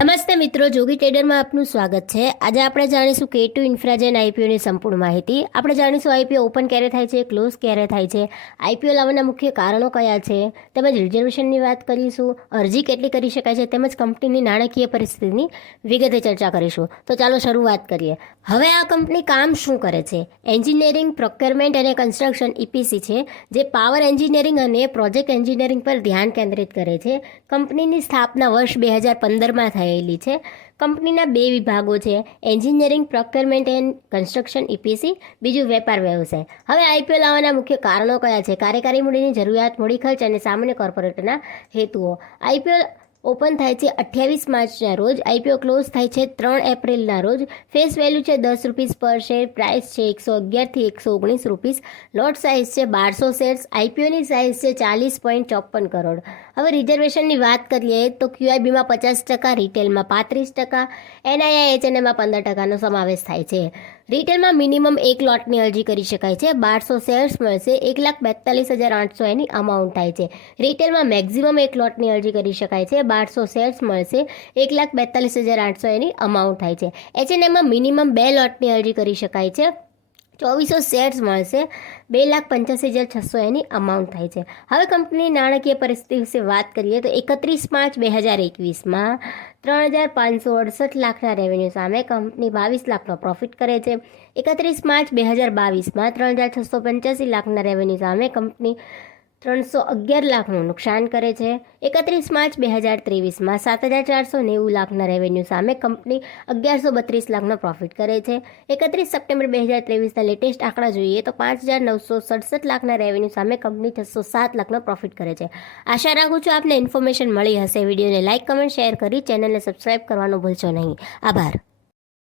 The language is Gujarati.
નમસ્તે મિત્રો, જોગી ટ્રેડરમાં આપનું સ્વાગત છે. આજે આપણે જાણીશું કે ટુ ઇન્ફ્રાજેન આઈપીઓની સંપૂર્ણ માહિતી. આપણે જાણીશું આઈપીઓ ઓપન ક્યારે થાય છે ક્લોઝ ક્યારે થાય છે આઈપીઓ લાવવાના મુખ્ય કારણો કયા છે, તેમજ રિઝર્વેશનની વાત કરીશું, અરજી કેટલી કરી શકાય છે, તેમજ કંપનીની નાણાકીય પરિસ્થિતિની વિગતે ચર્ચા કરીશું. તો ચાલો શરૂઆત કરીએ. હવે આ કંપની કામ શું કરે છે? એન્જિનિયરિંગ પ્રોક્યોરમેન્ટ અને કન્સ્ટ્રક્શન ઇપીસી છે, જે પાવર એન્જિનિયરિંગ અને પ્રોજેક્ટ એન્જિનિયરિંગ પર ધ્યાન કેન્દ્રિત કરે છે. કંપનીની સ્થાપના વર્ષ બે હજાર પંદરમાં થયેલી છે. કંપનીના બે વિભાગો છે. Engineering, procurement and construction EPC બીજું વેપાર વ્યવસાય. હવે આઈપીએલ આવવાના મુખ્ય કારણો કયા છે? કાર્યકારી મૂડીની જરૂરિયાત મૂડી ખર્ચ અને સામાન્ય કોર્પોરેટના હેતુઓ. આઈપીઓ ઓપન થાય છે અઠ્યાવીસ માર્ચના રોજ. આઈપીઓ ક્લોઝ થાય છે ત્રણ એપ્રિલના રોજ. ફેસ વેલ્યુ છે દસ રૂપીસ પર શેર. પ્રાઇસ છે એકસો અગિયારથી એકસો ઓગણીસ રૂપીસ લોટ સાઇઝ છે બારસો શેર્સ. આઈપીઓની સાઇઝ છે ચાલીસ પોઈન્ટ ચોપન કરોડ. હવે રિઝર્વેશનની વાત કરીએ તો ક્યુઆઈબીમાં પચાસ ટકા, રિટેલમાં પાંત્રીસ ટકા એનઆઈઆઈ એચએનએમાં પંદર ટકાનો સમાવેશ થાય છે. રિટેલમાં મિનિમમ એક લોટની અરજી કરી શકાય છે. બારસો શેર્સ મળશે. એક લાખ બેતાલીસ હજાર આઠસો એની અમાઉન્ટ થાય છે. રિટેલમાં મેક્ઝિમમ એક લોટની અરજી કરી શકાય છે. બારસો શેર્સ મળશે, એક લાખ બેતાલીસ હજાર આઠસો એની અમાઉન્ટ થાય છે. એચએનએમમાં મિનિમમ બે લોટની અરજી કરી શકાય છે. ચોવીસો શેર્સ મળશે, બે લાખ પંચ્યાસી હજાર છસો એની અમાઉન્ટ થાય છે. હવે કંપનીની નાણાકીય પરિસ્થિતિ વિશે વાત કરીએ તો એકત્રીસ પાંચ બે હજાર એકવીસમાં ત્રણ હજાર પાંચસો અડસઠ લાખના રેવન્યુ સામે કંપની બાવીસ લાખનો પ્રોફિટ કરે છે. એકત્રીસ માર્ચ બે હજાર બાવીસમાં ત્રણ હજાર છસો પંચ્યાસી લાખના રેવન્યુ સામે કંપની ત્રણસો અગિયાર લાખનું નુકસાન કરે છે. એકત્રીસ માર્ચ બે હજાર ત્રેવીસમાં સાત હજાર ચારસો નેવું લાખના રેવન્યુ સામે કંપની અગિયારસો બત્રીસ લાખનો પ્રોફિટ કરે છે. એકત્રીસ સપ્ટેમ્બર બે હજાર ત્રેવીસના લેટેસ્ટ આંકડા જોઈએ તો પાંચ હજાર નવસો સડસઠ લાખના રેવન્યુ સામે કંપની છસો સાત લાખનો પ્રોફિટ કરે છે. આશા રાખું છું આપને ઇન્ફોર્મેશન મળી હશે. વિડીયોને લાઇક કમેન્ટ શેર કરી ચેનલને સબસ્ક્રાઇબ કરવાનું ભૂલશો નહીં. આભાર.